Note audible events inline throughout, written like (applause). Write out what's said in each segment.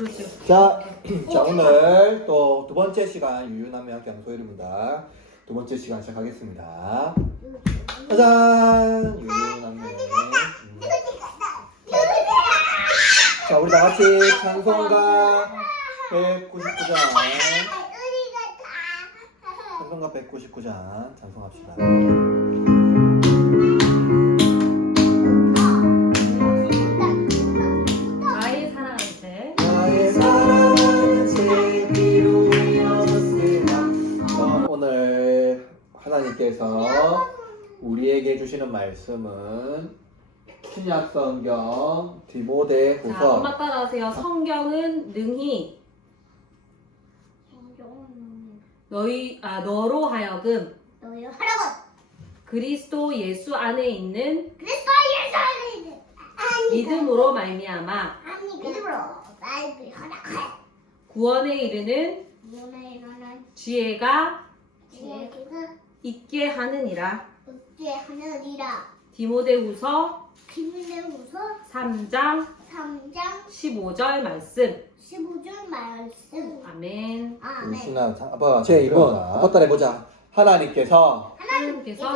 그렇지. 자, (clears throat) 자 오늘 또 두 번째 시간 유유남매 학교 양소일입니다. 두 번째 시간 시작하겠습니다. 짜잔! 유유남매. 음. 자, 우리 다 같이 찬송가 199장. 찬송가 199장 찬송합시다. 하나님께서 우리에게 주시는 말씀은 신약 성경 자, 디모데후서 엄마 따라하세요. 성경은 능히 너희 아 너로 하여금 너희 하라고 그리스도 예수 안에 있는 그리스도 예수 안에 있는 믿음으로 말미암아 아니 믿음으로 나에게 허락해 구원에 이르는 문에 너는 지혜가 지혜가 있게 하느니라. 없게 하느니라 디모데후서 비밀의후서 3장 3장 15절 말씀. 15절 말씀 아멘. 아멘 신나 아빠 제 2번 아빠 따라해보자 하나님께서 하나님께서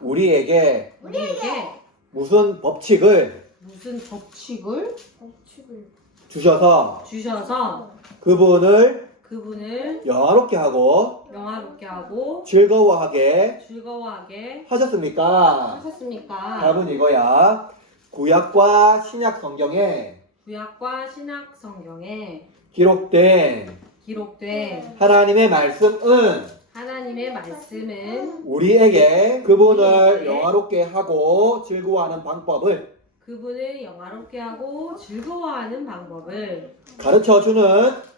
우리에게 우리에게 무슨 법칙을 무슨 법칙을 법칙을 주셔서 주셔서 그분을 그분을 영화롭게 하고 영화롭게 하고 즐거워하게 즐거워하게 하셨습니까? 하셨습니까? 답은 이거야. 구약과 신약 성경에 구약과 신약 성경에 기록된 기록된 하나님의 말씀은 하나님의 말씀은 우리에게 그분을 영화롭게 하고 즐거워하는 방법을 그분을 영화롭게 하고 즐거워하는 방법을 가르쳐 주는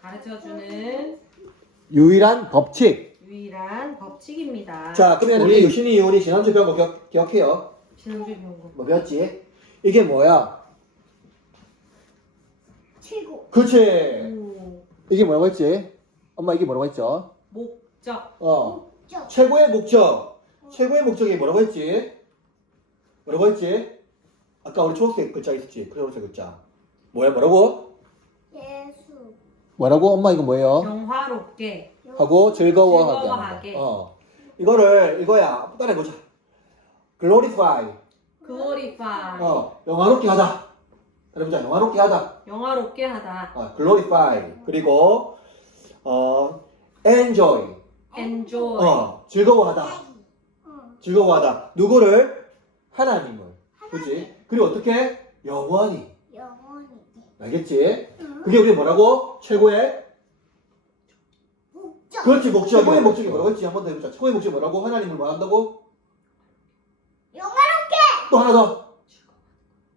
가르쳐주는 유일한 법칙. 유일한 법칙입니다. 자, 그러면 우리 유신이 이혼이 지난주 배운 거 기억, 기억해요? 지난주 배운 거. 뭐 배웠지? 이게 뭐야? 최고 그렇지. 오, 이게 뭐라고 했지? 엄마 이게 뭐라고 했죠? 목적. 어. 목적 최고의 목적. 최고의 목적이 뭐라고 했지? 뭐라고 했지? 아까 우리 초록색 글자 있었지? 초록색 글자. 뭐야, 뭐라고? 예수 뭐라고? 엄마 이거 뭐예요? 영화롭게 하고 즐거워하게. 즐거워하게. 어. 이거를, 이거야. 따라해 보자. glorify. glorify 어, 영화롭게 하다. 따라해 보자. 영화롭게 하다. 영화롭게 하다. 어, glorify. 그리고, 어, enjoy. enjoy 어, 즐거워하다. 어. 즐거워하다. 누구를? 하나님을. 그지? 그리고 어떻게? 영원히. 영원히 알겠지? 응. 그게 우리 뭐라고? 최고의? 목적 그렇지, 목적. 최고의 목적이 뭐라고 했지? 한 번 더 해보자. 최고의 목적이 뭐라고? 하나님을 뭐 한다고? 영화롭게 또 하나 더.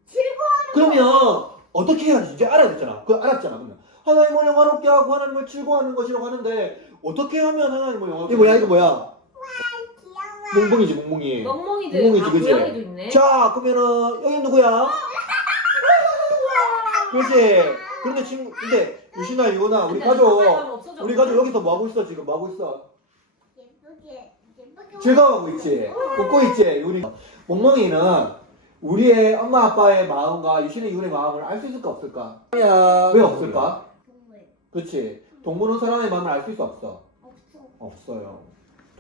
즐거워하는 그러면 어떻게 해야지? 이제 알아야 됐잖아. 그 알았잖아. 그러면 하나님을 영화롭게 하고 하나님을 즐거워하는 것이라고 하는데 어떻게 하면 하나님을 영화롭게? 이거 뭐야? 이거 뭐야? 몽봉이지, 몽봉이. 멍멍이들 몽몽이지, 아 그치? 고양이도 있네. 자, 그러면은 여기 누구야? 그렇지. 그런데 지금 근데 유신아, 유은아, 우리 가족. 우리 가족 여기서 뭐 하고 있어 지금? 뭐 하고 있어? 예쁘게 예쁘게 즐거워하고 있지. 웃고 있지. 유은이. 몽몽이는 우리의 엄마 아빠의 마음과 유신의 유은의 마음을 알 수 있을까 없을까? 왜 없을까? 동물 그렇지. 동물은 사람의 마음을 알 수 있어 없어? 없어 없어요.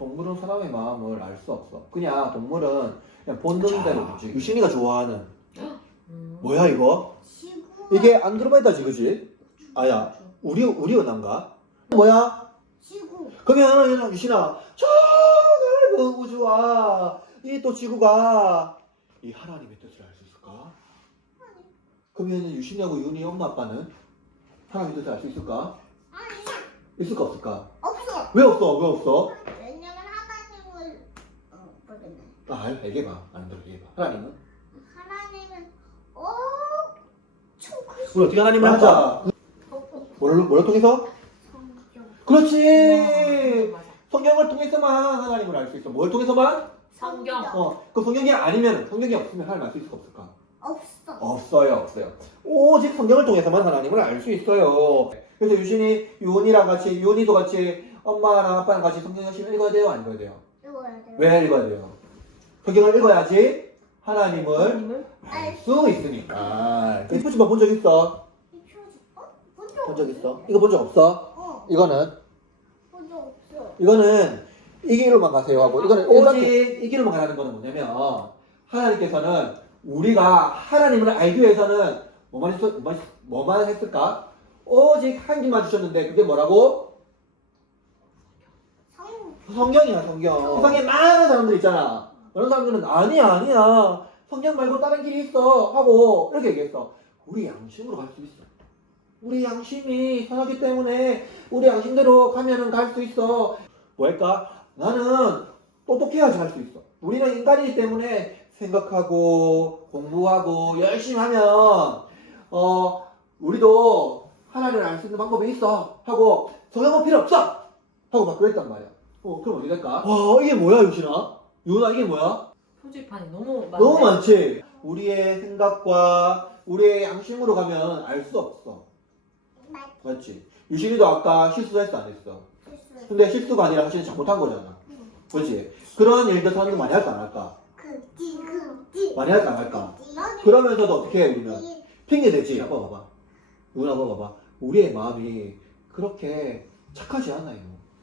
동물은 사람의 마음을 알 수 없어. 그냥 동물은 그냥 본능대로 움직여. 유신이가 좋아하는 음. 뭐야 이거? 지구 이게 안드로메다지 그지? 아야 우리 우리 은한가? 뭐야? 지구 그러면 유신아 저 넓은 우주와 이 또 지구가 이 하나님의 뜻을 알 수 있을까? 그러면 유신이하고 윤희 엄마 아빠는 하나님의 뜻을 알 수 있을까? 아니 있을까 없을까? 없어 왜 없어? 왜 없어? 왜냐면 하나님을 어 모르겠네 아 알- 얘기해봐 안 들어 얘기해봐 하나님은? 하나님은 어 총크시 우리 어떻게 하나님을 하자 뭐를, 뭐를 통해서? 성경 그렇지 맞아. 성경을 통해서만 하나님을 알 수 있어 뭘 통해서만? 성경. 어, 그 성경이 아니면 성경이 없으면 하나님 알 수 있을까 없을까? 없어 없어요, 없어요. 오직 성경을 통해서만 하나님을 알 수 있어요. 그래서 유신이 유은이랑 같이 유은이도 같이 엄마랑 아빠랑 같이 성경 열심히 읽어야 돼요, 안 읽어야 돼요? 읽어야 돼요 왜 읽어야 돼요? 성경을 읽어야지 하나님을 알 수 있으니까. 이 표지판 본 적 있어? 이 표지 어? 본적 본적 있어? 이거 본 적 없어? 어. 이거는 본적 없어. 이거는 이 길로만 가세요 하고 이거는 오직 이 길로만 가라는 거는 뭐냐면 하나님께서는 우리가 하나님을 알기 위해서는 뭐만, 했, 뭐만, 뭐만 했을까? 오직 한 길만 주셨는데 그게 뭐라고? 성. 성경이야 성경 세상에 많은 사람들 있잖아 그런 사람들은 아니야 아니야. 성경 말고 다른 길이 있어. 하고 이렇게 얘기했어. 우리 양심으로 갈 수 있어. 우리 양심이 선하기 때문에 우리 양심대로 가면은 갈 수 있어. 뭐랄까? 나는 똑똑해야지 할 수 있어. 우리는 인간이기 때문에 생각하고 공부하고 열심히 하면 어 우리도 하나님을 알 수 있는 방법이 있어. 하고 성경은 필요 없어. 하고 막 그랬단 말이야. 어, 그럼 어디 갈까? 와, 이게 뭐야, 유신아? 유나, 이게 뭐야? 표지판이 너무 많네. 너무 많지? 우리의 생각과 우리의 양심으로 가면 알 수 없어. 맞. 맞지? 유신이도 아까 실수했어, 안 했어? 실수. 근데 실수가 아니라 사실 잘못한 거잖아. 그렇지? 그런 일들 사람들 많이 할까, 안 할까? 그지 그지. 많이 할까, 안 할까? 그러면서도 어떻게 해, 우리는? 핑계 대지? 아빠 봐봐. 유나, 아빠 봐봐. 우리의 마음이 그렇게 착하지 않아요.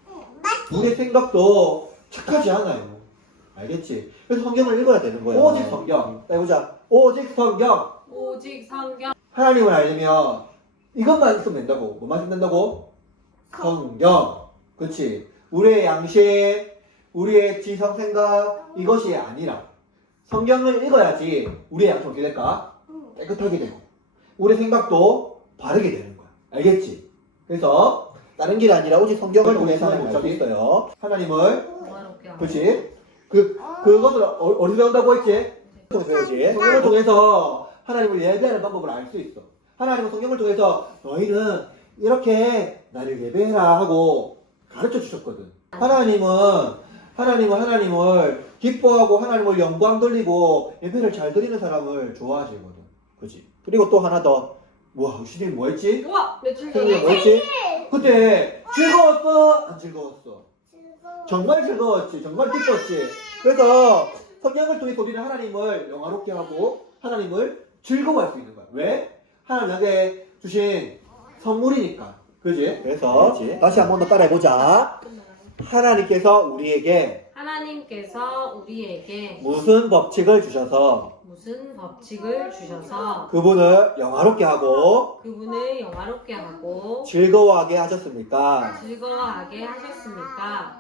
응, 맞. 우리의 생각도 착하지 않아요. 알겠지? 그래서 성경을 읽어야 되는 거야. 오직 성경. 자, 해보자. 오직 성경. 오직 성경. 하나님을 알려면 이것만 있으면 된다고. 뭐만 있으면 된다고? 성경. 그렇지? 우리의 양심, 우리의 지성 생각 이것이 아니라 성경을 읽어야지 우리의 양심 어떻게 될까? 응. 깨끗하게 되고 우리 생각도 바르게 되는 거야. 알겠지? 그래서 다른 길이 아니라 오직 성경을 통해서 하나님을 알수 있어요. 하나님을. 그렇지? 그 그것을 어- 어디서 배운다고 했지? 배우지. 성경을 통해서 하나님을 예배하는 방법을 알 수 있어. 하나님은 성경을 통해서 너희는 이렇게 나를 예배해라 하고 가르쳐 주셨거든. 하나님은 하나님은 하나님을 기뻐하고 하나님을 영광 돌리고 예배를 잘 드리는 사람을 좋아하시거든. 그렇지? 그리고 또 하나 더. 와, 주님 뭐 했지? 우와, 며칠 전에 뭐 했지? 그때 즐거웠어? 안 즐거웠어? 정말 즐거웠지, 정말 기뻤지. 그래서 성경을 통해서 우리는 하나님을 영화롭게 하고 하나님을 즐거워할 수 있는 거야. 왜? 하나님에게 주신 선물이니까. 그지? 그래서 다시 한 번 더 따라해보자. 하나님께서 우리에게 하나님께서 우리에게 무슨 법칙을 주셔서 무슨 법칙을 주셔서 그분을 영화롭게 하고 그분을 영화롭게 하고 즐거워하게 하셨습니까? 즐거워하게 하셨습니까?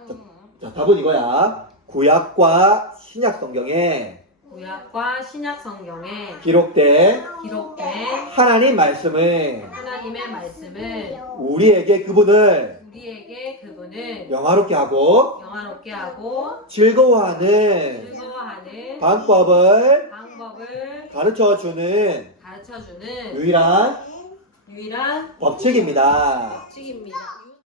자, 답은 이거야. 구약과 신약 성경에 구약과 신약 성경에 기록된 기록된 하나님 말씀은 하나님의 말씀을 우리에게 그분을 우리에게 그분을 영화롭게 하고 영화롭게 하고 즐거워하는 즐거워하는 방법을 방법을 가르쳐 주는 가르쳐 주는 유일한 유일한 법칙입니다. 법칙입니다.